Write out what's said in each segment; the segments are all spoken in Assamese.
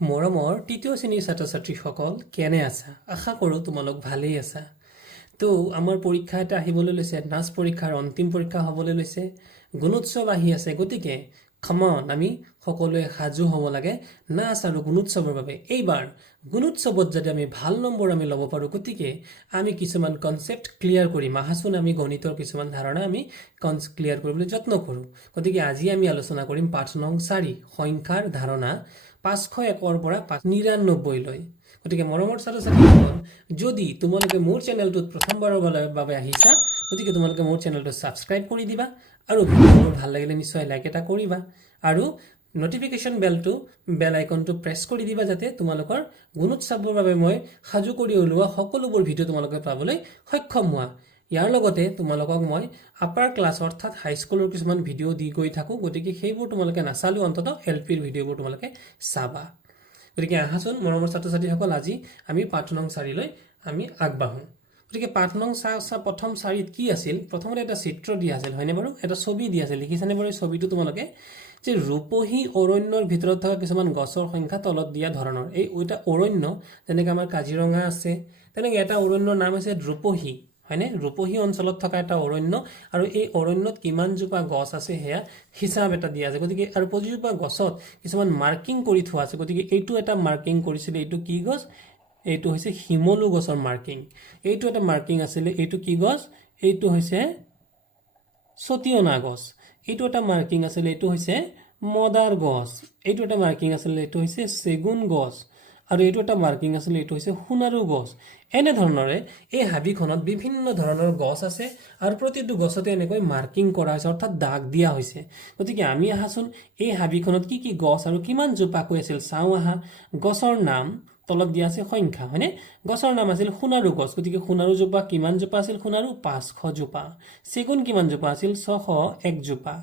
মৰমৰ তৃতীয় শ্ৰেণীৰ ছাত্ৰ ছাত্ৰীসকল কেনে আছা? আশা কৰোঁ তোমালোক ভালেই আছা। তো আমাৰ পৰীক্ষা এটা আহিবলৈ লৈছে, নাচ পৰীক্ষাৰ অন্তিম পৰীক্ষা হ'বলৈ লৈছে, গুণোৎসৱ আহি আছে। গতিকে খমন আমি সকলোৱে সাজু হ'ব লাগে নাচ আৰু গুণোৎসৱৰ বাবে। এইবাৰ গুণোৎসৱত যদি আমি ভাল নম্বৰ আমি ল'ব পাৰোঁ, গতিকে আমি কিছুমান কনচেপ্ট ক্লিয়াৰ কৰিম। আহাচোন আমি গণিতৰ কিছুমান ধাৰণা আমি ক্লিয়াৰ কৰিবলৈ যত্ন কৰোঁ। গতিকে আজি আমি আলোচনা কৰিম পাঠ নং 4 সংখ্যাৰ ধাৰণা 501ৰ পৰা 599 লৈ। গতিকে মৰমৰ ছাত্ৰ ছাত্ৰীসকল, যদি তোমালোকে মোৰ চেনেলটোত প্ৰথমবাৰৰ বাবে আহিছা, গতিকে তোমালোকে মোৰ চেনেলটো ছাবস্ক্ৰাইব কৰি দিবা আৰু ভিডিঅ'বোৰ ভাল লাগিলে নিশ্চয় লাইক এটা কৰিবা আৰু নটিফিকেশ্যন বেল আইকনটো প্ৰেছ কৰি দিবা, যাতে তোমালোকৰ গুণোৎসৱৰ বাবে মই সাজু কৰি উলিওৱা সকলোবোৰ ভিডিঅ' তোমালোকে পাবলৈ সক্ষম হোৱা। ইয়াৰ লগতে তোমালোকক মই আপাৰ ক্লাছ অৰ্থাৎ হাইস্কুলৰ কিছুমান ভিডিঅ' দি গৈ থাকোঁ। গতিকে সেইবোৰ তোমালোকে নাচালেও অন্ততঃ LPৰ ভিডিঅ'বোৰ তোমালোকে চাবা। গতিকে আহাচোন মৰমৰ ছাত্ৰ ছাত্ৰীসকল, আজি আমি পাঠ নং 4 লৈ আমি আগবাঢ়োঁ। গতিকে পাঠ নং প্ৰথম 4ত কি আছিল? প্ৰথমতে এটা চিত্ৰ দিয়া আছিল, হয়নে বাৰু? এটা ছবি দিয়া আছিল, দেখিছানে বাৰু? ছবিটো তোমালোকে যে ৰূপহী অৰণ্যৰ ভিতৰত থকা কিছুমান গছৰ সংখ্যা তলত দিয়া ধৰণৰ। এই এটা অৰণ্য, যেনেকৈ আমাৰ কাজিৰঙা আছে, তেনেকৈ এটা অৰণ্যৰ নাম হৈছে ৰূপহী, হয়নে? ৰূপহী অঞ্চলত থকা এটা অৰণ্য, আৰু এই অৰণ্যত কিমানজোপা গছ আছে সেয়া হিচাপ এটা দিয়া আছে। গতিকে আৰু প্ৰতিজোপা গছত কিছুমান মাৰ্কিং কৰি থোৱা আছে। গতিকে এইটো এটা মাৰ্কিং কৰিছিলে, এইটো কি গছ? এইটো হৈছে শিমলু গছৰ মাৰ্কিং। এইটো এটা মাৰ্কিং আছিলে, এইটো কি গছ? এইটো হৈছে চতিয়না গছ। এইটো এটা মাৰ্কিং আছিলে, এইটো হৈছে মদাৰ গছ। এইটো এটা মাৰ্কিং আছিলে, এইটো হৈছে চেগুন গছ। আৰু এইটো এটা মাৰ্কিং আছিলে, এইটো হৈছে সোণাৰু গছ। এনেধৰণৰে এই হাবিখনত বিভিন্ন ধৰণৰ গছ আছে আৰু প্ৰতিটো গছতে এনেকৈ মাৰ্কিং কৰা হৈছে, অৰ্থাৎ দাগ দিয়া হৈছে। গতিকে আমি আহাচোন এই হাবিখনত কি কি গছ আৰু কিমান জোপাকৈ আছিল চাওঁ আহা। গছৰ নাম তলত দিয়া আছে সংখ্যা, হয়নে? গছৰ নাম আছিল সোণাৰু গছ। গতিকে সোণাৰু জোপা কিমান জোপা আছিল? সোণাৰু 500 জোপা। চেগুন কিমান জোপা আছিল? 601 জোপা।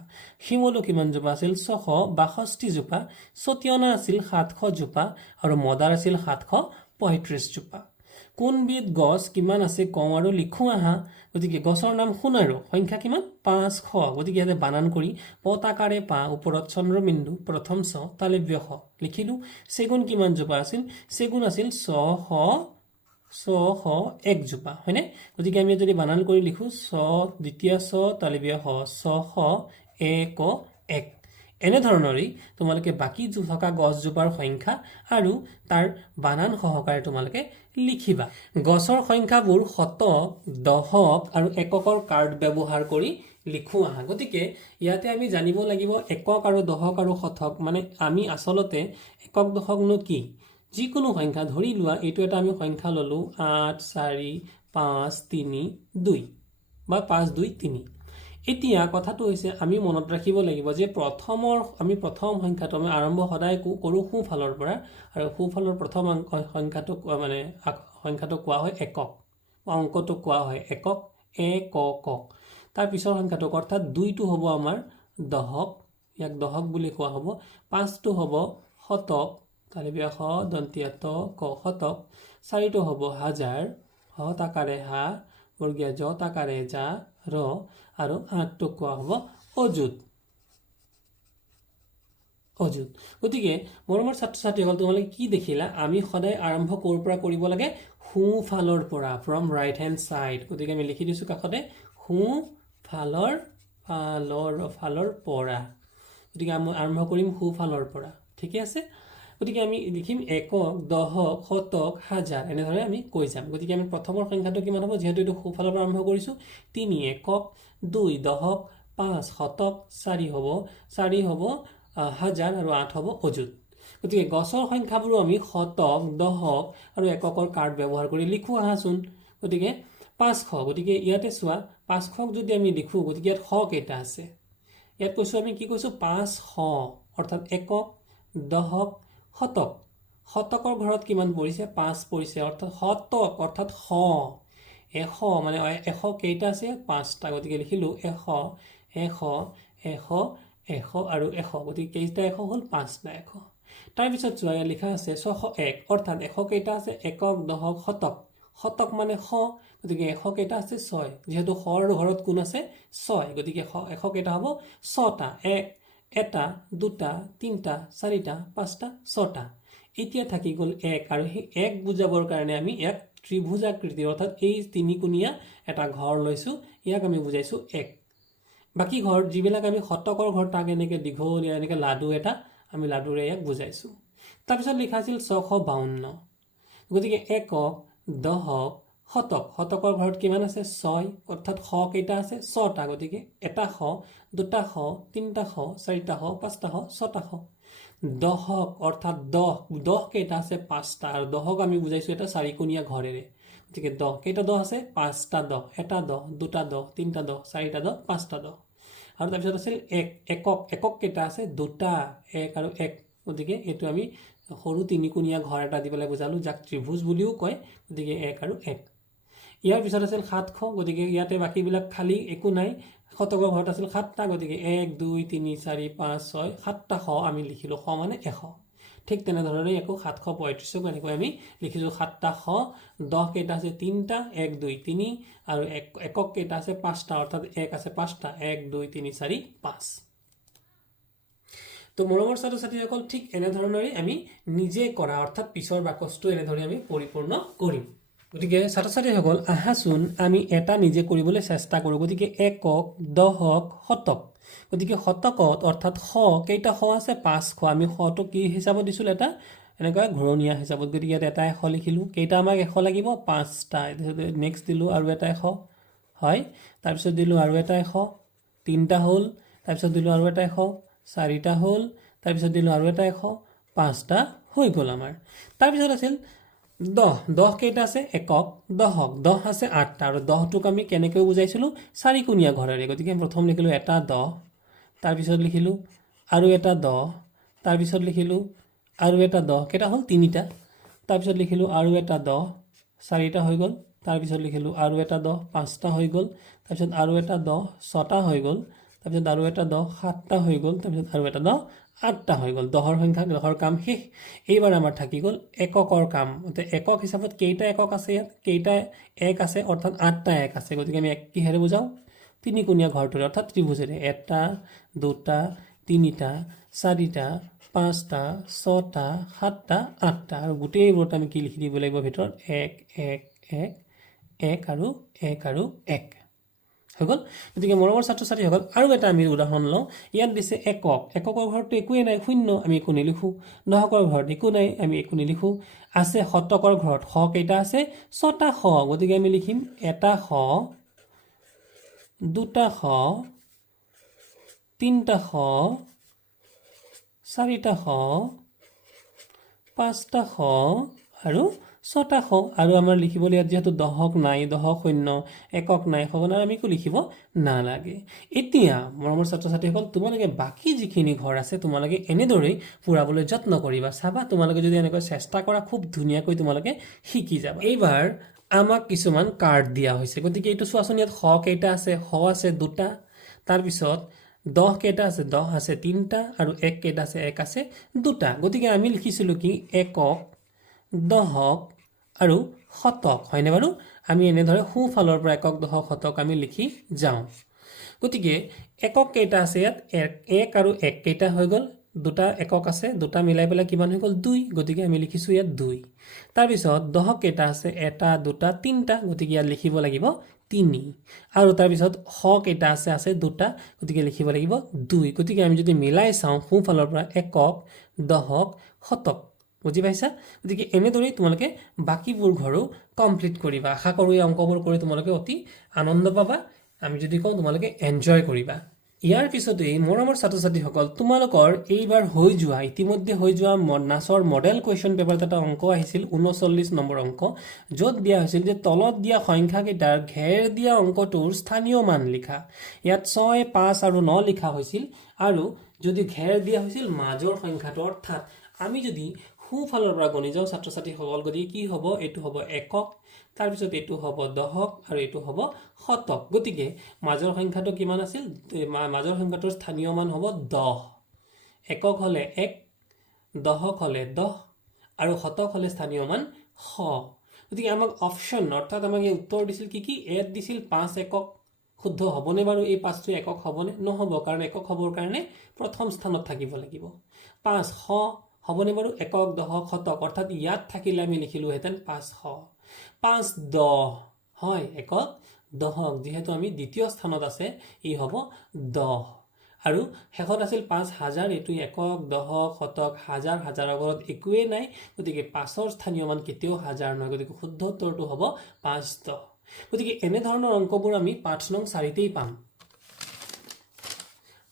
শিমলু কিমান জোপা আছিল? 662 জোপা। চতিয়না আছিল 700 জোপা আৰু মদাৰ আছিল 735 জোপা। কোনবিধ গছ কিমান আছে কওঁ আৰু লিখোঁ আহা। গতিকে গছৰ নাম সোণাৰু, সংখ্যা কিমান? 500। গতিকে ইয়াতে বানান কৰি পতাকাৰে পা, ওপৰত চন্দ্ৰবিন্দু, প্ৰথম চ, তালব্য শ লিখিলোঁ। চেগুন কিমান জোপা আছিল? চেগুন আছিল 601 জোপা, হয়নে? গতিকে আমি যদি বানান কৰি লিখোঁ দ্বিতীয় চ, তালব্য শ, 601। এনেধৰণেই তোমালোকে বাকী থকা গছজোপাৰ সংখ্যা আৰু তাৰ বানান সহকাৰে তোমালোকে লিখিবা। গছৰ সংখ্যাবোৰ শতক, দশক আৰু এককৰ কাৰ্ড ব্যৱহাৰ কৰি লিখোঁ আহা। গতিকে ইয়াতে আমি জানিব লাগিব একক আৰু দশক আৰু শতক, মানে আমি আচলতে একক দশকনো কি? যিকোনো সংখ্যা ধৰি লোৱা, এইটো এটা আমি সংখ্যা ল'লোঁ 8, 4, 5, 3, 2 বা 5, 2, 3। এতিয়া কথাটো হৈছে আমি মনত ৰাখিব লাগিব যে আমি প্ৰথম সংখ্যাটো আমি আৰম্ভ সদায় কৰোঁ সোঁফালৰ পৰা, আৰু সোঁফালৰ প্ৰথম সংখ্যাটো কোৱা হয় একক, অংকটোক কোৱা হয় একক, একক। তাৰ পিছৰ সংখ্যাটোক অৰ্থাৎ 2টো হ'ব আমাৰ দশক, ইয়াক দশক বুলি কোৱা হ'ব। 5টো হ'ব শতক, তালব্য শ, দন্তীয়া ত, ক, শতক। 4টো হ'ব হাজাৰ, হ তাকাৰে হা, বৰ্গীয়া জ তাকাৰে যা, ৰ, আৰু 8টোক কোৱা হ'ব অযুত। গতিকে মৰমৰ ছাত্ৰ ছাত্ৰীসকল, তোমালোকে কি দেখিলা? আমি সদায় আৰম্ভ ক'ৰ পৰা কৰিব লাগে? সোঁফালৰ পৰা, ফ্ৰম ৰাইট হেণ্ড ছাইড। গতিকে আমি লিখি দিছোঁ কাষতে সোঁফালৰ পৰা। গতিকে আমি আৰম্ভ কৰিম সোঁফালৰ পৰা, ঠিকে আছে? গতিকে আমি লিখিম একক, দশক, শতক, হাজাৰ, এনেদৰে আমি কৈ যাম। গতিকে আমি প্ৰথমৰ সংখ্যাটো কিমান হ'ব? যিহেতু এইটো সোঁফালৰ পৰা আৰম্ভ কৰিছোঁ, 3 একক, 2 দশক, 5 শতক, 4 হ'ব হাজাৰ, আৰু 8 হ'ব অযুত। গতিকে গছৰ সংখ্যাবোৰো আমি শতক, দশক আৰু এককৰ কাৰ্ড ব্যৱহাৰ কৰি লিখোঁ আহাচোন। গতিকে 500, গতিকে ইয়াতে চোৱা 500ক যদি আমি লিখোঁ, গতিকে ইয়াত শ কেইটা আছে? ইয়াত কৈছোঁ আমি কি কৈছোঁ? 500, অৰ্থাৎ একক, দশক, শতক। শতকৰ ঘৰত কিমান পৰিছে? 5 পৰিছে, অৰ্থাৎ শতক অৰ্থাৎ শ। 100 মানে 100 কেইটা আছে? 5টা। গতিকে লিখিলোঁ 100 আৰু 100। গতিকে কেইটা 100 হ'ল? 5টা 100। তাৰপিছত চোৱা, ইয়াত লিখা আছে 601, অৰ্থাৎ 100 কেইটা আছে? একক, দশক, শতক। শতক মানে শ, গতিকে 100 কেইটা আছে? 6। যিহেতু শৰ ঘৰত কোন আছে? 6, গতিকে 100 কেইটা হ'ব? 6টা। 1, 2, 3, 4, 5টা, 6টা। এতিয়া থাকি গ'ল 1 আৰু সেই 1 বুজাবৰ কাৰণে আমি ইয়াক ত্ৰিভুজাকৃতি অৰ্থাৎ এই তিনিকোণীয়া এটা ঘৰ লৈছোঁ ইয়াক আমি বুজাইছোঁ 1 বাকি ঘৰ যিবিলাক আমি শতকৰ ঘৰ তাক এনেকৈ দীঘলীয়া এনেকৈ লাডু এটা আমি লাডুৰে ইয়াক বুজাইছোঁ তাৰপিছত লিখা আছিল 652 গতিকে একক দহক শতক শতকৰ ঘৰত কিমান আছে 6 অৰ্থাৎ শ কেইটা আছে 6টা গতিকে এটা শ দুটা শ তিনিটা শ চাৰিটা শ পাঁচটা শ ছটা শ দহক অৰ্থাৎ 10 কেইটা আছে 5টা আৰু দহক আমি বুজাইছোঁ এটা চাৰিকোণীয়া ঘৰেৰে গতিকে 10 কেইটা 10 আছে 5টা 10 এটা 10 দুটা 10 তিনিটা 10 চাৰিটা 10 5টা 10 আৰু তাৰপিছত আছিল একক কেইটা আছে 2টা 1 আৰু 1 গতিকে এইটো আমি সৰু তিনিকোণীয়া ঘৰ এটা দি পেলাই বুজালোঁ যাক ত্ৰিভুজ বুলিও কয় গতিকে 1 আৰু 1 ইয়াৰ পিছত আছিল 700 গতিকে ইয়াতে বাকীবিলাক খালী একো নাই শতকৰ ঘৰত আছিল 7টা গতিকে 1 2 3 4 5 6 7টা শ আমি লিখিলোঁ শ মানে 100 ঠিক তেনেধৰণে একো 735 এনেকৈ আমি লিখিছোঁ 7টা শ 10 কেইটা আছে 3টা 1 2 3 আৰু একক কেইটা আছে 5টা অৰ্থাৎ 1 আছে 5টা 1 2 3 4 5 তো মৰমৰ ছাত্ৰ-ছাত্ৰীসকল ঠিক এনেধৰণেৰে আমি নিজে কৰা অৰ্থাৎ পিছৰ বাকচটো এনেধৰণে আমি পৰিপূৰ্ণ কৰিম গতিকে ছাত্ৰ-ছাত্ৰীসকল আহাচোন আমি এটা নিজে কৰিবলৈ চেষ্টা কৰোঁ গতিকে একক দহক শতক গতিকে শতকত অৰ্থাৎ শ কেইটা শ আছে 5শ আমি শটো কি হিচাপত দিছিলোঁ এটা এনেকুৱা ঘূৰণীয়া হিচাপত গতিকে ইয়াত এটা 100 লিখিলোঁ কেইটা আমাক 100 লাগিব 5টা নেক্সট দিলোঁ আৰু এটা 100 হয় তাৰপিছত দিলোঁ আৰু এটা 100 তিনিটা হ'ল তাৰপিছত দিলোঁ আৰু এটা 100 চাৰিটা হ'ল তাৰপিছত দিলোঁ আৰু এটা 100 5টা হৈ গ'ল আমাৰ তাৰপিছত আছিল 10 কেইটা আছে একক দহক 10 আছে 8টা আৰু 10টোক আমি কেনেকৈ বুজাইছিলোঁ চাৰিকোণীয়া ঘৰেৰে গতিকে প্ৰথম লিখিলোঁ এটা 10 তাৰপিছত লিখিলোঁ আৰু এটা 10 তাৰপিছত লিখিলোঁ আৰু এটা 10 কেইটা হ'ল তিনিটা তাৰপিছত লিখিলোঁ আৰু এটা 10 চাৰিটা হৈ গ'ল তাৰপিছত লিখিলোঁ আৰু এটা 10 5টা হৈ গ'ল তাৰপিছত আৰু এটা 10 6টা হৈ গ'ল তাৰপিছত আৰু এটা 10 7টা হৈ গ'ল তাৰপিছত আৰু এটা 10 8টা হৈ গ'ল 10ৰ সংখ্যা 10ৰ কাম শেষ এইবাৰ আমাৰ থাকি গ'ল এককৰ কাম একক হিচাপত কেইটা একক আছে ইয়াত কেইটা 1 আছে অৰ্থাৎ 8টা 1 আছে গতিকে আমি কিহেৰে বুজাওঁ তিনিকোণীয়া ঘৰটোৰে অৰ্থাৎ ত্ৰিভুজেৰে এটা দুটা তিনিটা চাৰিটা 5টা 6টা 7টা 8টা আৰু গোটেইবোৰত আমি কি লিখি দিব লাগিব ভিতৰত 1 1 1 1 আৰু 1 আৰু 1 হৈ গ'ল গতিকে মৰমৰ ছাত্ৰ-ছাত্ৰীসকল আৰু এটা আমি উদাহৰণ লওঁ ইয়াত দিছে একৰ ঘৰটো একোৱেই নাই শূন্য আমি একো নিলিখোঁ দহকৰ ঘৰত একো নাই আমি একো নিলিখোঁ আছে শতকৰ ঘৰত শ কেইটা আছে 6টা শ গতিকে আমি লিখিম এটা শ দুটা শ তিনিটা শ চাৰিটা শ 5টা শ আৰু 6টা শ আৰু আমাৰ লিখিবলৈ ইয়াত যিহেতু দহক নাই দহক শূন্য একক নাই শূন্য আমি একো লিখিব নালাগে এতিয়া মৰমৰ ছাত্ৰ-ছাত্ৰীসকল তোমালোকে বাকী যিখিনি ঘৰ আছে তোমালোকে এনেদৰেই পূৰাবলৈ যত্ন কৰিবা চাবা তোমালোকে যদি এনেকৈ চেষ্টা কৰা খুব ধুনীয়াকৈ তোমালোকে শিকি যাবা এইবাৰ আমাক কিছুমান কাৰ্ড দিয়া হৈছে গতিকে এইটো চোৱাচোন ইয়াত শ কেইটা আছে শ আছে 2টা তাৰপিছত 10 কেইটা আছে 10 আছে 3টা আৰু 1 কেইটা আছে 1 আছে 2টা গতিকে আমি লিখিছিলোঁ কি একক দহক আৰু শতক হয়নে বাৰু আমি এনেদৰে সোঁফালৰ পৰা একক দহক শতক আমি লিখি যাওঁ গতিকে একক কেইটা আছে ইয়াত 1 আৰু 1 কেইটা হৈ গ'ল 2টা একক আছে 2টা মিলাই পেলাই কিমান হৈ গ'ল 2 গতিকে আমি লিখিছোঁ ইয়াত 2 তাৰপিছত দহক কেইটা আছে 1 2 3টা গতিকে ইয়াত লিখিব লাগিব 3 আৰু তাৰপিছত শ কেইটা আছে 2টা গতিকে লিখিব লাগিব 2 গতিকে আমি যদি মিলাই চাওঁ সোঁফালৰ পৰা একক দহক শতক বুজি পাইছা গতিকে এনেদৰেই তোমালোকে বাকীবোৰ ঘৰো কমপ্লিট কৰিবা আশা কৰোঁ এই অংকবোৰ কৰি তোমালোকে অতি আনন্দ পাবা আমি যদি কওঁ তোমালোকে এনজয় কৰিবা ইয়াৰ পিছতেই মৰমৰ ছাত্ৰ-ছাত্ৰীসকল তোমালোকৰ এইবাৰ ইতিমধ্যে হৈ যোৱা নাচৰ মডেল কুৱেশ্যন পেপাৰত এটা অংক আহিছিল 39 নম্বৰ অংক য'ত দিয়া হৈছিল যে তলত দিয়া সংখ্যাকেইটাৰ ঘেৰ দিয়া অংকটোৰ স্থানীয় মান লিখা ইয়াত 6 5 আৰু 9 লিখা হৈছিল আৰু যদি ঘেৰ দিয়া হৈছিল মাজৰ সংখ্যাটো অৰ্থাৎ আমি যদি সোঁফালৰ পৰা গণি যাওঁ ছাত্ৰ-ছাত্ৰীসকল গতিকে কি হ'ব এইটো হ'ব একক তাৰপিছত এইটো হ'ব দহক আৰু এইটো হ'ব শতক গতিকে মাজৰ সংখ্যাটো কিমান আছিল মাজৰ সংখ্যাটোৰ স্থানীয় মান হ'ব 10 একক হ'লে 1 দহক হ'লে 10 আৰু শতক হ'লে স্থানীয় মান 100 গতিকে আমাক অপশ্যন অৰ্থাৎ আমাক এই উত্তৰ দিছিল কি ইয়াত দিছিল 5 একক শুদ্ধ হ'বনে বাৰু এই 5টো একক হ'বনে নহ'ব কাৰণ একক হ'বৰ কাৰণে প্ৰথম স্থানত থাকিব লাগিব 5 শ হ'বনে বাৰু একক দশক শতক অৰ্থাৎ ইয়াত থাকিলে আমি লিখিলোহেঁতেন 500 510 হয় একক দশক যিহেতু আমি দ্বিতীয় স্থানত আছে ই হ'ব 10 আৰু শেষত আছিল 5000 এটো একক দশক শতক হাজাৰ হাজাৰৰ আগত একোৱে নাই গতিকে 5ৰ স্থানীয় মান কেতিয়াও হাজাৰ নহয় গতিকে শুদ্ধ উত্তৰটো হ'ব 510 গতিকে এনে ধৰণৰ অংকবোৰ আমি পাঠ নং 4তেই পাম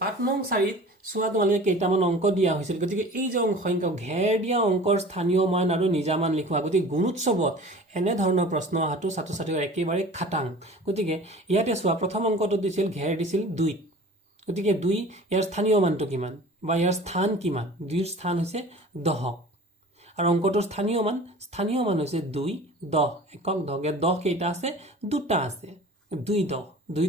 পাঠ নং 4ত চোৱা তোমালোকে কেইটামান অংক দিয়া হৈছিল গতিকে এই যে সংখ্যা ঘেৰ দিয়া অংকৰ স্থানীয় মান আৰু নিজা মান লিখোৱা গতিকে গুণোৎসৱত এনে ধৰণৰ প্ৰশ্ন অহাটো ছাত্ৰ ছাত্ৰীৰ একেবাৰে খাটাং গতিকে ইয়াতে চোৱা প্ৰথম অংকটো দিছিল ঘেৰ দিছিল 2 গতিকে 2 ইয়াৰ স্থানীয় মানটো কিমান বা ইয়াৰ স্থান কিমান 2ৰ স্থান হৈছে দশক আৰু অংকটোৰ স্থানীয় মান হৈছে 2 10 একক দশকে 10 কেইটা আছে দুটা আছে 2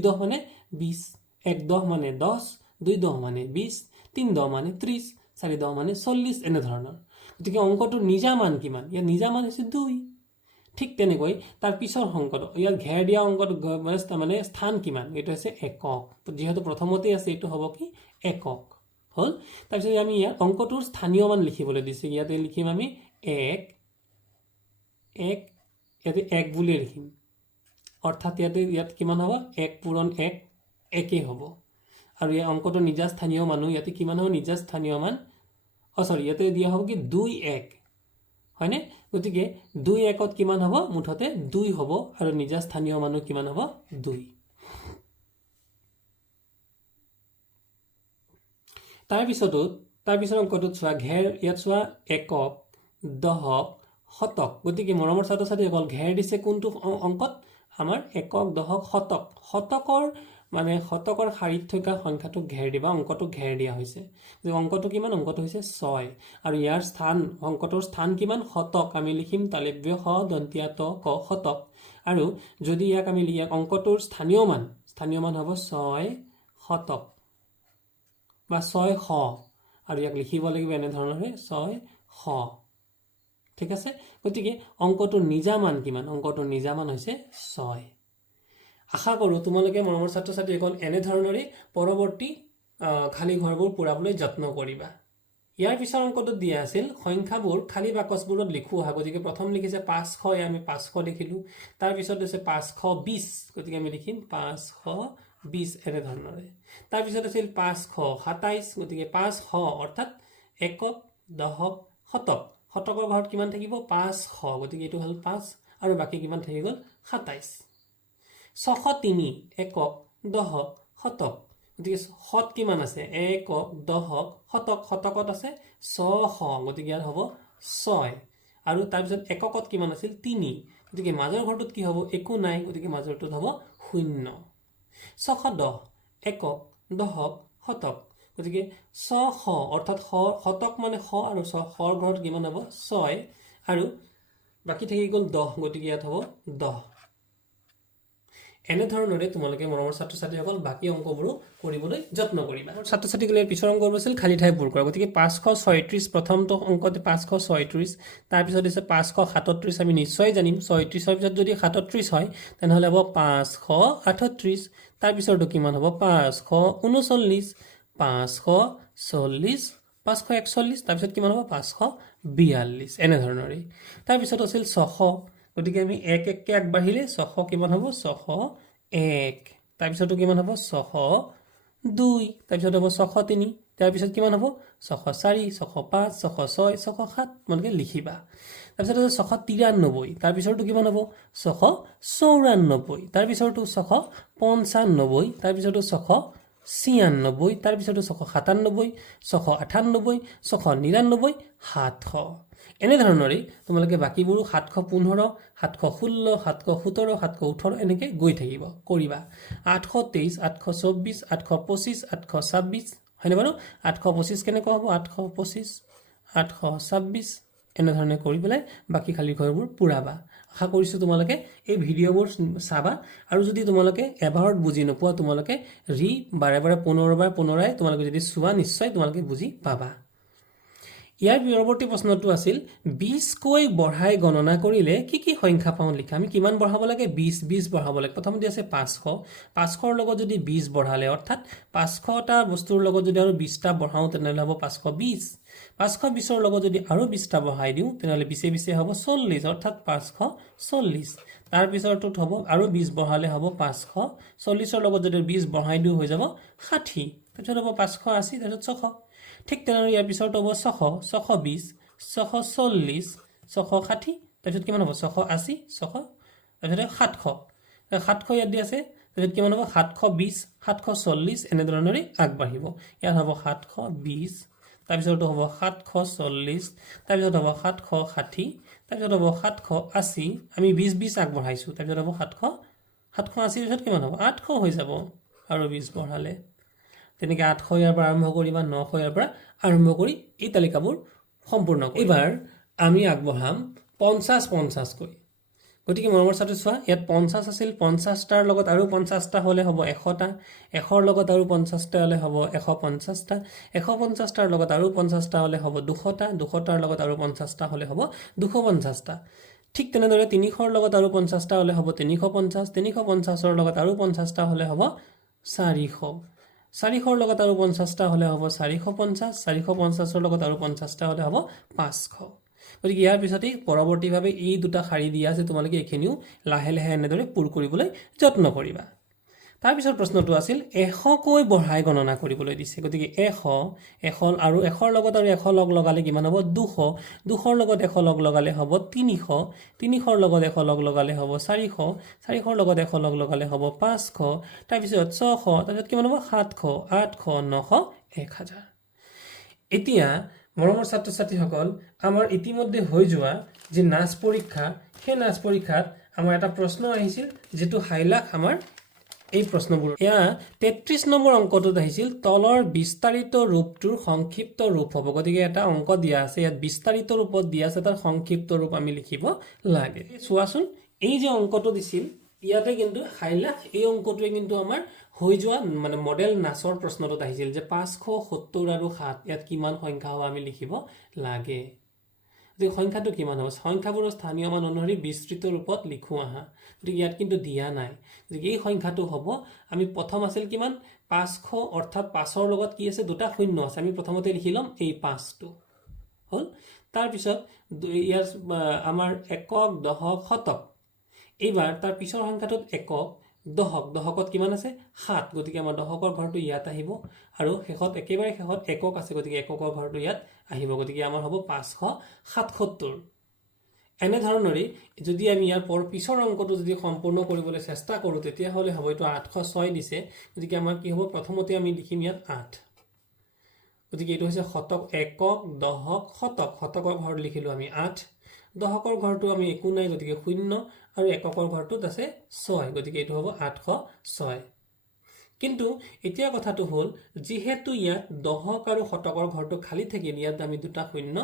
10 মানে 20 1 10 মানে 10 2 10 মানে 20 3 10 মানে 30 4 10 মানে 40 এনে ধৰণৰ গতিকে অংকটোৰ নিজা মান কিমান ইয়াৰ নিজা মান হৈছে 2 ঠিক তেনেকৈ তাৰ পিছৰ অংকটো ইয়াৰ ঘেৰ দিয়া অংকটো মানে স্থান কিমান এটা হৈছে একক যেহেতু প্ৰথমতে আছে এটো হ'ব কি একক হল তাৰপিছত আমি ইয়াৰ অংকটোৰ স্থানীয় মান লিখিবলৈ দিছে ইয়াতে লিখিম আমি 1 ইয়াতে 1 বুলি লিখিম অৰ্থাৎ ইয়াত কিমান হ'ব 1 পূৰণ 1 একেই হ'ব আৰু এই অংকটোৰ নিজা স্থানীয় মান ইয়াতে কিমান হ'ব নিজা স্থানীয় মান ইয়াতে দিয়া হ'ব কি 2 1 হয়নে গতিকে 2 1ত কিমান হ'ব মুঠতে 2 হ'ব আৰু নিজা স্থানীয় মান কিমান হ'ব 2 তাৰ পিছৰ অংকটোত চোৱা ঘেৰ ইয়াত চোৱা একক দশক শতক গতিকে মৰমৰ ছাত্ৰ ছাত্ৰীসকল ঘেৰ দিছে কোনটো অংকত আমাৰ একক দশক শতকৰ মানে শতকৰ শাৰীত থকা সংখ্যাটো ঘেৰ দিবা অংকটো ঘেৰ দিয়া হৈছে যে অংকটো কিমান অংকটো হৈছে 6 আৰু ইয়াৰ স্থান অংকটোৰ স্থান কিমান শতক আমি লিখিম তালব্য হ দন্তীয়া ত ক শতক আৰু যদি ইয়াক আমি অংকটোৰ স্থানীয় মান হ'ব 6 শতক বা 600 আৰু ইয়াক লিখিব লাগিব এনে ধৰণৰে 600 ঠিক আছে গতিকে অংকটোৰ নিজা মান কিমান অংকটোৰ নিজা মান হৈছে 6 আশা কৰোঁ তোমালোকে মৰমৰ ছাত্ৰ ছাত্ৰীসকল এনে ধৰণৰে পৰৱৰ্তী খালী ঘৰবোৰ পুৰাবলৈ যত্ন কৰিবা ইয়াৰ পিছৰ অংকটোত দিয়া আছিল সংখ্যাবোৰ খালী বাকচবোৰত লিখোৱা গতিকে প্ৰথম লিখিছে 500 আমি 500 লিখিলো তাৰ পিছত আছে 520 গতিকে আমি লিখিম 520 এনে ধৰণৰে তাৰ পিছত আছিল 527 গতিকে 500 অৰ্থাৎ একক দশক শতকৰ ঘৰত কিমান থাকিব 500 গতিকে এটো হ'ল 5 আৰু বাকি কিমান থাকি গ'ল 27 603 একক দশক শতক গতিকে শত কিমান আছে একক দশক শতকত আছে 600 গতিকে ইয়াত হ'ব 6 আৰু তাৰ পিছত এককত কিমান আছিল 3 গতিকে মাজৰ ঘৰটোত কি হ'ব একো নাই গতিকে মাজৰটোত হ'ব 0 610 একক দশক শতক গতিকে 600 অৰ্থাৎ শতক মানে 100 আৰু 600ৰ ঘৰত কিমান হ'ব 6 আৰু বাকি থাকি গ'ল 10 গতিকে ইয়াত হ'ব 10 এনে ধৰণৰে তোমালোকে মৰমৰ ছাত্ৰ ছাত্ৰীসকল বাকি অংকবোৰো কৰিবলৈ যত্ন কৰিবা ছাত্ৰ ছাত্ৰীসকলে পিছৰ অংকবোৰ আছিল খালী ঠাই পূৰ কৰা গতিকে 536 প্ৰথমটো অংকতে 536 তাৰ পিছত আছে 537 আমি নিশ্চয় জানিম 36ৰ পিছত যদি 37 হয় তেনেহলে হ'ব 538 তাৰ পিছৰটো কিমান হ'ব 539 540 541 তাৰ পিছত কিমান হ'ব 542 এনে ধৰণৰে তাৰ পিছত আছিল 600 গতিকে আমি 1 1 কে আগবাঢ়িলে 600 কিমান হ'ব 601 তাৰ পিছতো কিমান হ'ব 602 তাৰ পিছত হ'ব 603 তাৰ পিছত কিমান হ'ব 604 605 606 607 মানে লিখিবা তাৰ পিছত আছে 693 তাৰ পিছৰটো কিমান হ'ব 694 তাৰ পিছৰটো 695 তাৰ পিছৰটো 696 তাৰ পিছৰটো 697 698 699 700 এনে ধৰণৰে তোমালোকে বাকিবোৰো 715 716 717 718 এনেকৈ গৈ থাকিব কৰিবা 823 824 825 826 হয়নে বাৰু 825 কেনেকৈ হ'ব 825 826 এনে ধৰণে কৰি পেলাই বাকি খালী ঘৰবোৰ পুৰাবা আশা কৰিছোঁ তোমালোকে এই ভিডিঅ'বোৰ চাবা আৰু যদি তোমালোকে এবাৰত বুজি নোপোৱা তোমালোকে বাৰে পুনৰাই তোমালোকে যদি চোৱা নিশ্চয় তোমালোকে বুজি পাবা ইয়াৰ পৰৱৰ্তী প্ৰশ্নটো আছিল 20 কৈ বঢ়াই গণনা কৰিলে কি কি সংখ্যা পাওঁ লিখা আমি কিমান বঢ়াব লাগে 20 বঢ়াব লাগে প্ৰথমতে আছে 500 লগত যদি 20 বঢ়ালে অৰ্থাৎ 500টা বস্তুৰ লগত যদি আৰু 20টা বঢ়াও তেনেহলে হ'ব 520 520ৰ লগত যদি আৰু 20টা বঢ়াই দিও তেনেহলে 20 হ'ব 40 অৰ্থাৎ 540 তাৰ পিছৰটোত হ'ব আৰু 20 বঢ়ালে হ'ব 540ৰ লগত যদি 20 বঢ়াই দিও হৈ যাব 60 তাৰপিছত হ'ব 580 তাৰপিছত 600 ঠিক তেনেদৰে ইয়াৰ পিছৰটো হ'ব 600 620 640 660 তাৰপিছত কিমান হ'ব 680 600 তাৰপিছত 700 ইয়াত দি আছে তাৰপিছত কিমান হ'ব 720 740 এনেধৰণৰে আগবাঢ়িব ইয়াত হ'ব 720 তাৰপিছত হ'ব 740 তাৰপিছত হ'ব 760 তাৰপিছত হ'ব 780 আমি 20 আগবঢ়াইছো তাৰপিছত হ'ব 780 পিছত কিমান হ'ব 800 হৈ যাব আৰু 20 বঢ়ালে তেনেকৈ 800 ইয়াৰ পৰা আৰম্ভ কৰি বা 900 ইয়াৰ পৰা আৰম্ভ কৰি এই তালিকাবোৰ সম্পূৰ্ণ কৰি এবাৰ আমি আগবঢ়াম 50 কৈ গতিকে মৰমৰ ছাত্ৰ চোৱা ইয়াত 50 আছিল 50টাৰ লগত আৰু 50টা হ'লে হ'ব 100টা 100ৰ লগত আৰু 50টা হ'লে হ'ব 150টা 150টাৰ লগত আৰু 50টা হ'লে হ'ব 200টা 200টাৰ লগত আৰু 50টা হ'লে হ'ব 250টা ঠিক তেনেদৰে 300ৰ লগত আৰু 50টা হ'লে হ'ব 350 350ৰ লগত আৰু 50টা হ'লে হ'ব 400 400ৰ লগত আৰু 50টা হ'লে হ'ব 450 450ৰ লগত আৰু 50টা হ'লে হ'ব 500 গতিকে ইয়াৰ পিছতে পৰৱৰ্তীভাৱে এই দুটা শাৰী দিয়া আছে তোমালোকে এইখিনিও লাহে লাহে এনেদৰে পূৰ কৰিবলৈ যত্ন কৰিবা তাৰ পিছৰ প্ৰশ্নটো আছিল 100 কৈ বঢ়াই গণনা কৰিবলৈ দিছে গতিকে 100 আৰু 100ৰ লগত আৰু 100 লগ লগালে কিমান হ'ব 200 200ৰ লগত 100 লগ লগালে হ'ব 300 300ৰ লগত 100 লগ লগালে হ'ব 400 400ৰ লগত 100 লগ লগালে হ'ব 500 তাৰ পিছত 600 তাৰপিছত কিমান হ'ব 700 800 900 1000 এতিয়া মৰমৰ ছাত্ৰ ছাত্ৰীসকল আমাৰ ইতিমধ্যে হৈ যোৱা যে নাচ পৰীক্ষা সেই নাচ পৰীক্ষাত আমাৰ এটা প্ৰশ্ন আহিছিল যেটো হাইলাখ আমাৰ এই প্ৰশ্নবোৰ এয়া 33 নম্বৰ অংকটোত আহিছিল তলৰ বিস্তাৰিত ৰূপটোৰ সংক্ষিপ্ত ৰূপ হ'ব গতিকে এটা অংক দিয়া আছে ইয়াত বিস্তাৰিত ৰূপত দিয়া আছে তাৰ সংক্ষিপ্ত ৰূপ আমি লিখিব লাগে চোৱাচোন এই যে অংকটো দিছিল ইয়াতে কিন্তু হাইলাখ এই অংকটোৱে কিন্তু আমাৰ হৈ যোৱা মানে মডেল নাচৰ প্ৰশ্নটোত আহিছিল যে 570 আৰু 7 ইয়াত কিমান সংখ্যা হ'ব আমি লিখিব লাগে যে সংখ্যাটো কিমান হ'ব সংখ্যাবোৰ স্থানীয় মান অনুসৰি বিস্তৃত ৰূপত লিখো আহা গতিকে ইয়াত কিন্তু দিয়া নাই যে এই সংখ্যাটো হ'ব আমি প্ৰথম আছিল কিমান 500 অৰ্থাৎ 5ৰ লগত কি আছে দুটা শূন্য আছে আমি প্ৰথমতে লিখিলম এই 5টো হল তাৰ পিছত ইয়াৰ আমাৰ একক দশক শতক এইবাৰ তাৰ পিছৰ সংখ্যাটোত একক দশকত কিমান আছে 7 গতিকে আমাৰ দশকৰ ঘৰটো ইয়াত আহিব আৰু শেষত একেবাৰে শেষত একক আছে গতিকে এককৰ ঘৰটো ইয়াত আহিব গতিকে আমাৰ হ'ব 577 এনে ধৰণৰে যদি আমি ইয়াৰ পিছৰ অংকটো যদি সম্পূৰ্ণ কৰিবলৈ চেষ্টা কৰো তেতিয়া হলে হ'ব এটো 806 দিছে গতিকে আমাৰ কি হ'ব প্ৰথমতে আমি লিখিম ইয়াত 8 গতিকে এটো হৈছে শতক একক দশক শতকৰ ঘৰ লিখিলো আমি 8 দশকৰ ঘৰটো আমি একো নাই গতিকে 0 আৰু এককৰ ঘৰটোত আছে 6 গতিকে এটো হ'ব 806 কিন্তু এতিয়া কথাটো হ'ল যেহেতু ইয়াত দশক আৰু শতকৰ ঘৰটো খালি থাকিল ইয়াত আমি দুটা শূন্য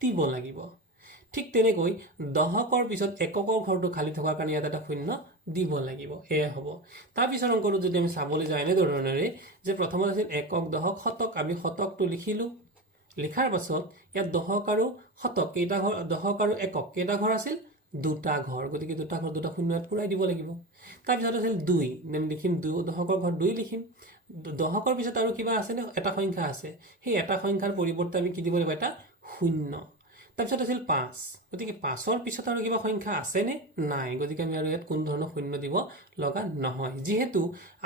দিব লাগিব ঠিক তেনেকৈ দশকৰ পিছত এককৰ ঘৰটো খালি থকাৰ কাৰণে ইয়াত এটা শূন্য দিব লাগিব এয়া হ'ব তাৰ পিছৰ অংকটো যদি আমি চাবলৈ যাওঁ এনে ধৰণৰে যে প্ৰথমত আছিল একক দশক শতক আমি শতকটো লিখিলো লিখাৰ পাছত ইয়াত দশক আৰু শতক কেইটা ঘৰ দশক আৰু একক কেইটা ঘৰ আছিল দুটা ঘৰ গতিকে দুটা ঘৰ দুটা শূন্য পুৰাই দিব লাগিব তাৰ পিছত আছিল 2 আমি লিখিম দশকৰ ঘৰ 2 লিখিম দশকৰ পিছত আৰু কিবা আছে নে এটা সংখ্যা আছে সেই এটা সংখ্যাৰ পৰিৱৰ্তে আমি কি দিব লাগিব এটা শূন্য তাৰ পিছত আছিল 5 গতিকে 5ৰ পিছত আৰু কিবা সংখ্যা আছে নে নাই গতিকে আমি আৰু ইয়াত কোন ধৰণৰ শূন্য দিব লগা নহয় যেহেতু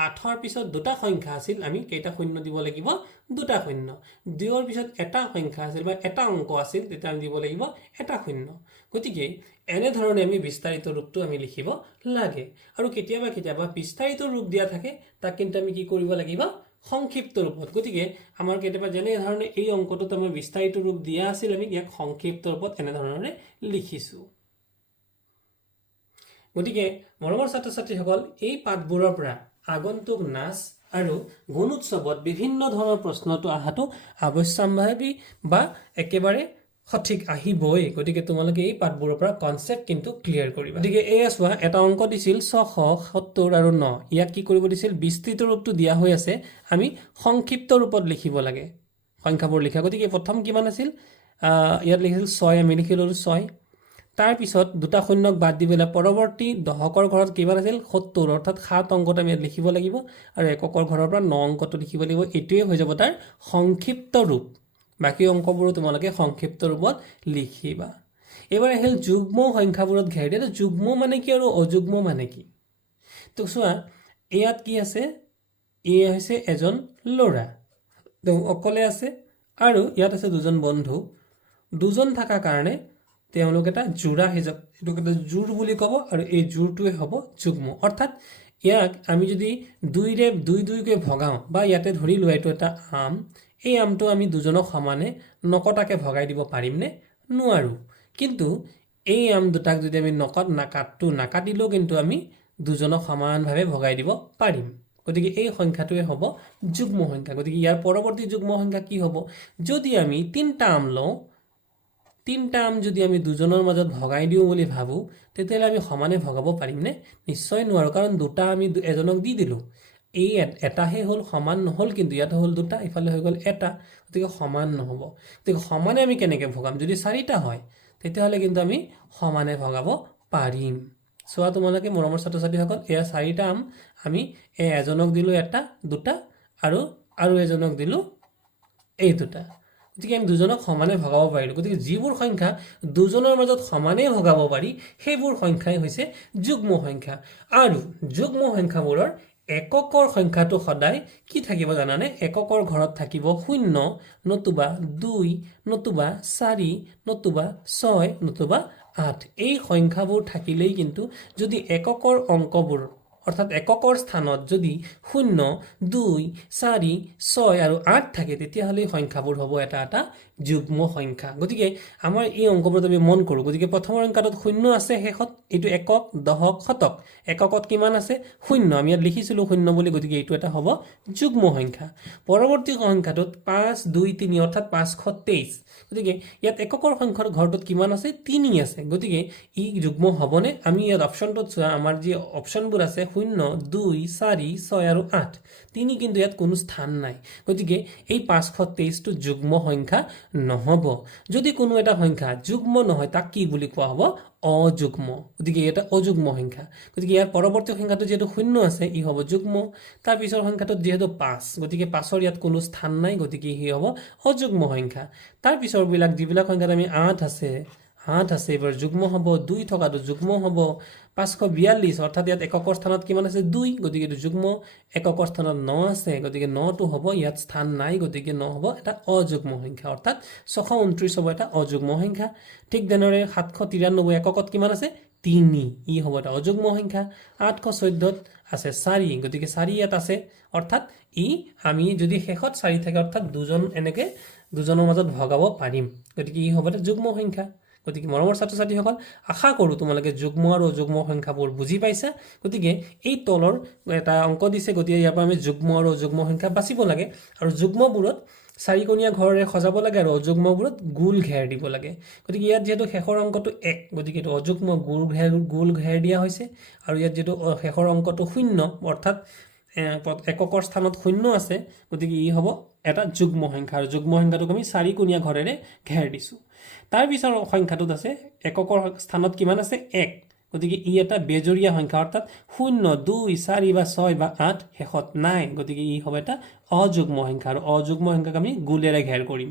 8ৰ পিছত দুটা সংখ্যা আছিল আমি কেইটা শূন্য দিব লাগিব দুটা শূন্য 2ৰ পিছত এটা সংখ্যা আছিল বা এটা অংক আছিল তেতিয়া আমি দিব লাগিব এটা শূন্য গতিকে এনে ধৰণে আমি বিস্তাৰিত ৰূপটো আমি লিখিব লাগে আৰু কেতিয়াবা বিস্তাৰিত ৰূপ দিয়া থাকে তাক কিন্তু আমি কি কৰিব লাগিব সংক্ষিপ্ত ৰূপত গতিকে আমাৰ কেতিয়াবা যেনে ধৰণে এই অংকটোত আমাৰ বিস্তাৰিত ৰূপ দিয়া আছিল আমি ইয়াক সংক্ষিপ্ত ৰূপত এনে ধৰণে লিখিছো গতিকে মৰমৰ ছাত্ৰ ছাত্ৰীসকল এই পাঠবোৰৰ পৰা আগন্তুক নাচ আৰু গুণোৎসৱত বিভিন্ন ধৰণৰ প্ৰশ্নটো আহাটো আৱশ্যম্ভাৱী বা একেবাৰে সঠিক আহিবই গতিকে তোমালোকে এই পাঠবোৰৰ পৰা কনসেপ্ট কিন্তু ক্লিয়াৰ কৰিবা গতিকে এয়া চোৱা এটা অংক দিছিল 670 আৰু 9 ইয়াক কি কৰিব দিছিল বিস্তৃত ৰূপটো দিয়া হৈ আছে আমি সংক্ষিপ্ত ৰূপত লিখিব লাগে সংখ্যাবোৰ লিখা গতিকে প্ৰথম কিমান আছিল ইয়াত লিখিছিল 6 আমি লিখি ল'লোঁ 6 তাৰপিছত দুটা শূন্যক বাদ দি পেলাই পৰৱৰ্তী দশকৰ ঘৰত কিমান আছিল 70 অৰ্থাৎ 7 অংকটো আমি ইয়াত লিখিব লাগিব আৰু এককৰ ঘৰৰ পৰা 9 অংকটো লিখিব লাগিব এইটোৱে হৈ যাব তাৰ সংক্ষিপ্ত ৰূপ বাকি অংকবোৰো তোমালোকে সংক্ষিপ্ত ৰূপত লিখিবা এবাৰ আহিল যুগ্ম সংখ্যাবোৰত ঘেৰ দিয়া যুগ্ম মানে কি আৰু অযুগ্ম মানে কি তো চোৱা ইয়াত কি আছে এ হৈছে এজন ল'ৰা তো অকলে আছে আৰু ইয়াত আছে দুজন বন্ধু দুজন থকা কাৰণে তেওঁলোক এটা জোড়া হিচাপ এটোক এটা জোড় বুলি ক'ব আৰু এই জোড়টোৱে হ'ব যুগ্ম অৰ্থাৎ ইয়াক আমি যদি 2 ৰে 2 কৈ ভগাও বা ইয়াতে ধৰি লোৱা এটো এটা আম এই আমটো আমি দুজনক সমানে নকটাকে ভগাই দিব পাৰিম নে নোৱাৰো কিন্তু এই আম দুটাক যদি আমি নাকাটিলেও কিন্তু আমি দুজনক সমানভাৱে ভগাই দিব পাৰিম গতিকে এই সংখ্যাটোৱে হ'ব যুগ্ম সংখ্যা গতিকে ইয়াৰ পৰৱৰ্তী যুগ্ম সংখ্যা কি হ'ব যদি আমি 3টা আম লওঁ 3টা আম যদি আমি দুজনৰ মাজত ভগাই দিও বুলি ভাবো তেতিয়ালে আমি সমানে ভগাব পাৰিম নে নিশ্চয় নোৱাৰো কাৰণ দুটা আমি এজনক দি দিলো এই এটাহে হল সমান নহল কিন্তু ইয়াত হল দুটা ইফালে হৈ গল এটা গতিকে সমান নহব গতিকে সমানে আমি কেনেকৈ ভগাম যদি 4টা হয় তেতিয়াহলে কিন্তু আমি সমানে ভগাব পাৰিম সোৱা তোমালোকে মৰমৰ ছাত্ৰ-ছাত্ৰীসকল এয়া 4টা আম আমি এজনক দিলো এটা দুটা আৰু এজনক দিলো এই দুটা গতিকে আমি দুজনক সমানে ভগাব পাৰিলো গতিকে যিবোৰ সংখ্যা দুজনৰ মাজত সমানে ভগাব পাৰি সেইবোৰ সংখ্যাই হৈছে যুগ্ম সংখ্যা আৰু যুগ্ম সংখ্যাবোৰৰ এককৰ সংখ্যাটো সদায় কি থাকিব জানানে এককৰ ঘৰত থাকিব 0 নতুবা 2 নতুবা 4 নতুবা 6 নতুবা 8 এই সংখ্যাবোৰ থাকিলেই কিন্তু যদি এককৰ অংকবোৰ অৰ্থাৎ এককৰ স্থানত যদি 0 2 4 6 আৰু 8 থাকে তেতিয়াহলে সংখ্যাবোৰ হ'ব এটা এটা যুগ্ম সংখ্যা গতিকে আমাৰ এই অংকবোৰ আমি মন কৰো গতিকে প্ৰথম অংকটোত 0 আছে শেষত এটো একক দশক শতক এককত কিমান আছে 0 আমি ইয়াত লিখিছিলো 0 বুলি গতিকে এটো এটা হ'ব যুগ্ম সংখ্যা পৰৱৰ্তী সংখ্যাটোত 5 2 3 অৰ্থাৎ 523 গতিকে ইয়াত এককৰ সংখ্যাৰ ঘৰটোত কিমান আছে 3 আছে গতিকে ই যুগ্ম হ'বনে আমি ইয়াত অপচনটোত চোৱা আমাৰ যি অপচনবোৰ আছে 0 2 4 6 আৰু 8 3 কিন্তু ইয়াত কোনো স্থান নাই গতিকে এই 523 টো যুগ্ম সংখ্যা নহব যদি কোনো এটা সংখ্যা যুগ্ম নহয় তাক কি বুলি কোৱা হ'ব অযুগ্ম গতিকে এটা অযুগ্ম সংখ্যা গতিকে ইয়াৰ পৰৱৰ্তী সংখ্যাটো যেটো 0 আছে ই হ'ব যুগ্ম তাৰ পিছৰ সংখ্যাটো যেহেতু 5 গতিকে 5ৰ ইয়াত কোনো স্থান নাই গতিকে ই হ'ব অযুগ্ম সংখ্যা তাৰ পিছৰ বিলাক যিবিলাক সংখ্যাত আমি 8 আছে এবাৰ যুগ্ম হ'ব 2 থকাটো যুগ্ম হ'ব 542 অৰ্থাৎ ইয়াত এককৰ স্থানত কিমান আছে 2 গতিকে এটো যুগ্ম এককৰ স্থানত 9 আছে গতিকে 9 টো হ'ব ইয়াত স্থান নাই গতিকে 9 হ'ব এটা অযুগ্ম সংখ্যা অৰ্থাৎ 629 হ'ব এটা অযুগ্ম সংখ্যা ঠিক তেনেদৰে 793 এককত কিমান আছে 3 ই হ'ব এটা অযুগ্ম সংখ্যা 814 আছে 4 গতিকে 4 ইয়াত আছে অৰ্থাৎ ই আমি যদি শেষত 4 থাকে অৰ্থাৎ দুজন এনেকে দুজনৰ মাজত ভগাব পাৰিম গতিকে ই হ'ব এটা যুগ্ম সংখ্যা গতিকে মৰমৰ ছাত্ৰ-ছাত্ৰীসকল আশা কৰো তোমালোকে যুগ্ম আৰু অযুগ্ম সংখ্যাবোৰ বুজি পাইছা গতিকে এই তলৰ এটা অংক দিছে গতিকে ইয়াৰ পৰা আমি যুগ্ম আৰু অযুগ্ম সংখ্যা বাছিব লাগে আৰু যুগ্মবোৰত চাৰিকোণীয়া ঘৰৰে সজাব লাগে আৰু অযুগ্মবোৰত গোল ঘেৰ দিব লাগে গতিকে ইয়াত যেটো শেষৰ অংকটো 1 গতিকে এটো অযুগ্ম গোল ঘেৰ দিয়া হৈছে আৰু ইয়াত যেটো শেষৰ অংকটো 0 অৰ্থাৎ এককৰ স্থানত 0 আছে গতিকে ই হ'ব এটা যুগ্ম সংখ্যা আৰু যুগ্ম সংখ্যাটোক আমি চাৰিকোণীয়া ঘৰেৰে ঘেৰ দিছো তাৰ পিছৰ সংখ্যাটোত আছে এককৰ স্থানত কিমান আছে 1 গতিকে ই এটা বেজৰীয়া সংখ্যা অৰ্থাৎ 0 2 4 বা 6 বা 8 শেষত নাই গতিকে ই হ'ব এটা অযুগ্ম সংখ্যা আৰু অযুগ্ম সংখ্যাক আমি গোলেৰে ঘেৰ কৰিম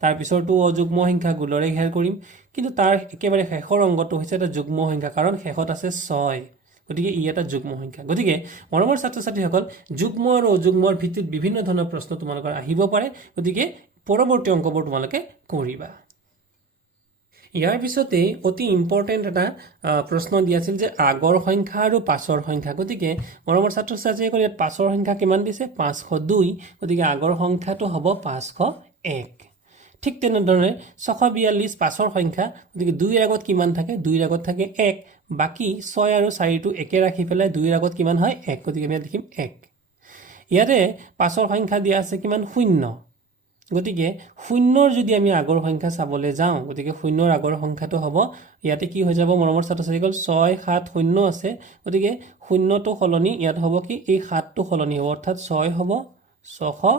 তাৰ পিছৰটো অযুগ্ম সংখ্যা গোলৰে ঘেৰ কৰিম কিন্তু তাৰ একেবাৰে শেষৰ অংকটো হৈছে এটা যুগ্ম সংখ্যা কাৰণ শেষত আছে 6 গতিকে ই এটা যুগ্ম সংখ্যা গতিকে মৰমৰ ছাত্ৰ-ছাত্ৰীসকল যুগ্ম আৰু অযুগ্মৰ ভিত্তিত বিভিন্ন ধৰণৰ প্ৰশ্ন তোমালোকৰ আহিব পাৰে গতিকে পৰৱৰ্তী অংকবোৰ তোমালোকে কৰিবা ইয়াৰ পিছতে অতি ইম্পৰ্টেন্ট এটা প্ৰশ্ন দিয়া আছিল যে আগৰ সংখ্যা আৰু পাছৰ সংখ্যা গতিকে মৰমৰ ছাত্ৰ-ছাত্ৰীসকল ইয়াত পাছৰ সংখ্যা কিমান দিছে 502 গতিকে আগৰ সংখ্যাটো হ'ব 501 ঠিক তেনেদৰে 642 পাছৰ সংখ্যা গতিকে 2 ৰ আগত কিমান থাকে 2 ৰ আগত থাকে 1 বাকি 6 আৰু 4 টো একে ৰাখি পেলাই 2 ৰ আগত কিমান হয় 1 গতিকে আমি লিখিম 1 ইয়াতে পাছৰ সংখ্যা দিয়া আছে কিমান 0 গতিকে 0ৰ যদি আমি আগৰ সংখ্যা চাবলৈ যাওঁ গতিকে 0ৰ আগৰ সংখ্যাটো হ'ব ইয়াতে কি হৈ যাব মৰমৰ ছাত্ৰ-ছাত্ৰীসকল 670 আছে গতিকে 0 টো সলনি ইয়াত হ'ব কি এই 7 টো সলনি হ'ব অৰ্থাৎ 6 হ'ব 600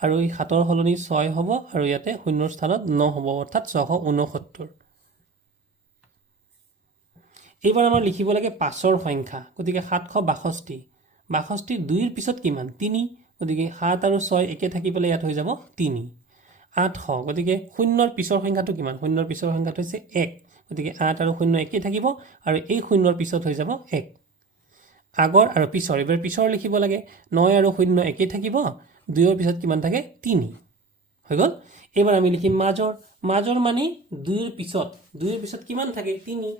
আৰু এই 7ৰ সলনি 6 হ'ব আৰু ইয়াতে 0ৰ স্থানত 9 হ'ব অৰ্থাৎ 669 এইবাৰ আমাৰ লিখিব লাগে 5ৰ সংখ্যা গতিকে 762 62 2ৰ পিছত কিমান 3 গতিকে 7 আৰু 6 একে থাকি পেলাই ইয়াত হৈ যাব 3 800 গতিকে 0ৰ পিছৰ সংখ্যাটো কিমান 0ৰ পিছৰ সংখ্যাটো হৈছে 1 গতিকে 8 আৰু 0 একে থাকিব আৰু এই 0ৰ পিছত হৈ যাব 1 আগৰ আৰু পিছৰ এবাৰ পিছৰ লিখিব লাগে 9 আৰু 0 একে থাকিব 2ৰ পিছত কিমান থাকে 3 হৈ গল এবাৰ আমি লিখিম মাজৰ মানে 2ৰ পিছত কিমান থাকে 3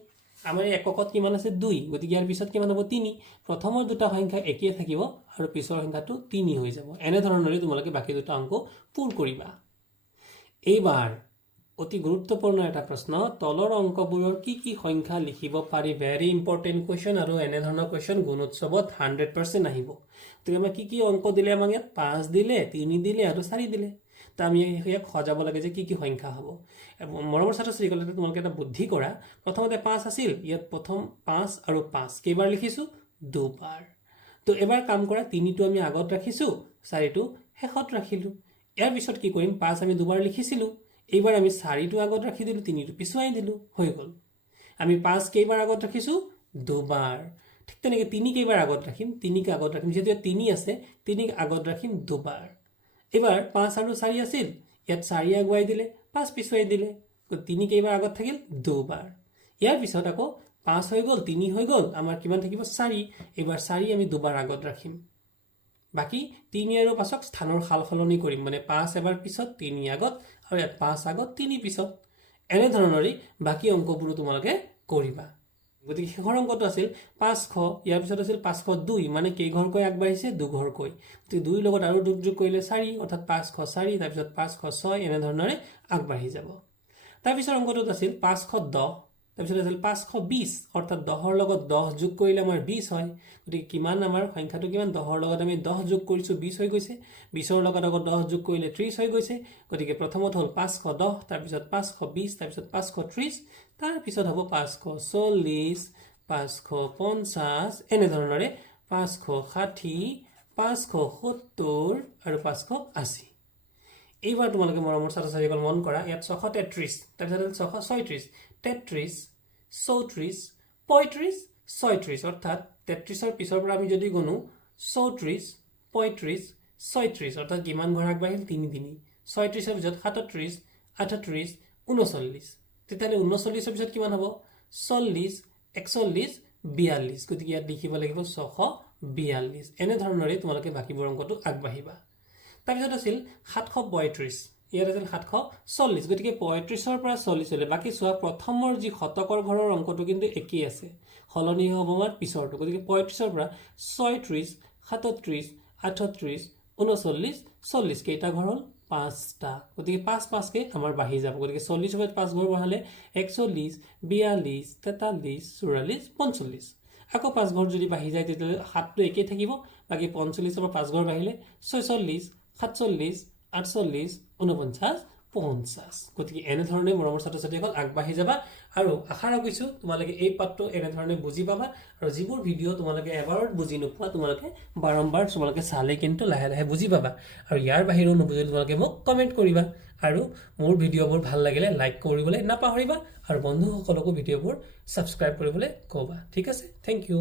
আমাৰ এককত কিমান আছে 2 গতিকে ইয়াৰ পিছত কিমান হ'ব 3 প্ৰথমৰ দুটা সংখ্যা একে থাকিব আৰু পিছৰ সংখ্যাটো 3 হৈ যাব এনে ধৰণৰে তোমালোকে বাকি দুটা অংক পূৰ কৰিবা এইবাৰ অতি গুৰুত্বপূৰ্ণ এটা প্ৰশ্ন তলৰ অংকবোৰৰ কি সংখ্যা লিখিব পাৰি ভেৰি ইম্পৰ্টেন্ট কোৱেশ্চন আৰু এনে ধৰণৰ কোৱেশ্চন গুণোৎসৱত 100% আহিব তুমি আমাক কি অংক দিলে আমাক 5 দিলে 3 দিলে আৰু 4 দিলে তা আমি ইয়াক সজাব লাগে যে কি সংখ্যা হ'ব মৰমৰ ছাত্ৰ-ছাত্ৰীসকলে তোমালোকে এটা বুদ্ধি কৰা প্ৰথমতে 5 আছিল ইয়াত প্ৰথম 5 আৰু 5 কেইবাৰ লিখিছো দুবাৰ তো এবাৰ কাম কৰা 3টো আমি আগত ৰাখিছো 4টো শেষত ৰাখিলো ইয়াৰ পিছত কি কৰিম 5 আমি দুবাৰ লিখিছিলো এইবাৰ আমি 4টো আগত ৰাখি দিলো 3টো পিছুৱাই দিলো হৈ গল আমি 5 কেইবাৰ আগত ৰাখিছো দুবাৰ ঠিক তেনেকৈ 3 কেইবাৰ আগত ৰাখিম 3ক আগত ৰাখিম যেতি 3 আছে 3ক আগত ৰাখিম দুবাৰ এবাৰ 5 আৰু 4 আছিল ইয়াত 4 আগুৱাই দিলে 5 পিছুৱাই দিলে 3 কেইবাৰ আগত থাকিল দুবাৰ ইয়াৰ পিছত আকৌ 5 হৈ গল 3 হৈ গল আমাৰ কিমান থাকিব 4 এবাৰ 4 আমি দুবাৰ আগত ৰাখিম বাকি 3 আৰু 5ক স্থানৰ সালসলনি কৰিম মানে 5 এবাৰ পিছত 3 আগত আৰু ইয়াত 5 আগত 3 পিছত এনে ধৰণৰে বাকি অংকবোৰ তোমালোকে কৰিবা গতিকে শেষৰ অংকটো আছিল 500 ইয়াৰ পিছত আছিল 502 মানে কেইঘৰকৈ আগবাঢ়িছে দুঘৰকৈ গতিকে 2 লগত আৰু 2 যোগ কৰিলে 4 অৰ্থাৎ 504 তাৰ পিছত 506 এনে ধৰণৰে আগবাঢ়ি যাব তাৰ পিছত অংকটোত আছিল 510 তাৰ পিছত আছিল 520 অৰ্থাৎ 10ৰ লগত 10 যোগ কৰিলে আমাৰ 20 হয় গতিকে কিমান আমাৰ সংখ্যাটো কিমান 10ৰ লগত আমি 10 যোগ কৰিছো 20 হৈ গৈছে 20ৰ লগত আকৌ 10 যোগ কৰিলে 30 হৈ গৈছে গতিকে প্ৰথমত হ'ল 510 তাৰ পিছত 520 তাৰ পিছত 530 তাৰ পিছত হ'ব 540 550 এনে ধৰণৰে 560 570 আৰু 580 এইবাৰ তোমালোকে মৰমৰ ছাত্ৰ-ছাত্ৰীসকল মন কৰা ইয়াত 633 তাৰ পিছত 636 33 34 35 36 অৰ্থাৎ 33ৰ পিছৰ পৰা আমি যদি গণো 34 35 36 অৰ্থাৎ কিমান ঘৰ আগবাঢ়িল 3 36ৰ পিছত 37 38 39 তেতিয়াহ'লে 39ৰ পিছত কিমান হ'ব 40 41 42 গতিকে ইয়াত লিখিব লাগিব 642 এনে ধৰণৰে তোমালোকে বাকিবোৰ অংকটো আগবাঢ়িবা তাৰপিছত আছিল 735 ইয়াত আছিল 740 গতিকে 35ৰ পৰা 40 হলে বাকি চোৱা প্ৰথমৰ যি শতকৰ ঘৰৰ অংকটো কিন্তু একেই আছে হলনি হ'ব আমাৰ পিছৰটো গতিকে 35ৰ পৰা 36 37 38 39 40 কেইটা ঘৰ হ'ল 5টা গতিকে 5 কে আমাৰ বাঢ়ি যাব গতিকে 40 ৰ পৰা 5 ঘৰ বঢ়ালে 41 42 43 44 45 আকৌ 5 ঘৰ যদি বাঢ়ি যায় তেতিয়াহ'লে 7টো একেই থাকিব বাকি 45ৰ পৰা 5 ঘৰ বাঢ়িলে 46 47 48 49 50 গতিকে এনে ধৰণে মৰমৰ ছাত্ৰ-ছাত্ৰীসকল আগবাঢ়ি যাবা আৰু আশা ৰাখিছো তোমালোকে এই পাঠটো এনে ধৰণে বুজি পাবা আৰু যিবোৰ ভিডিও তোমালোকে এবাৰত বুজি নোপোৱা তোমালোকে বাৰম্বাৰ তোমালোকে চালে কিন্তু লাহে লাহে বুজি পাবা আৰু ইয়াৰ বাহিৰেও নবুজিলে তোমালোকে মোক কমেন্ট কৰিবা আৰু মোৰ ভিডিওবোৰ ভাল লাগিলে লাইক কৰিবলৈ নাপাহৰিবা আৰু বন্ধুসকলকো ভিডিওবোৰ সাবস্ক্ৰাইব কৰিবলৈ ক'বা ঠিক আছে থ্যাংক ইউ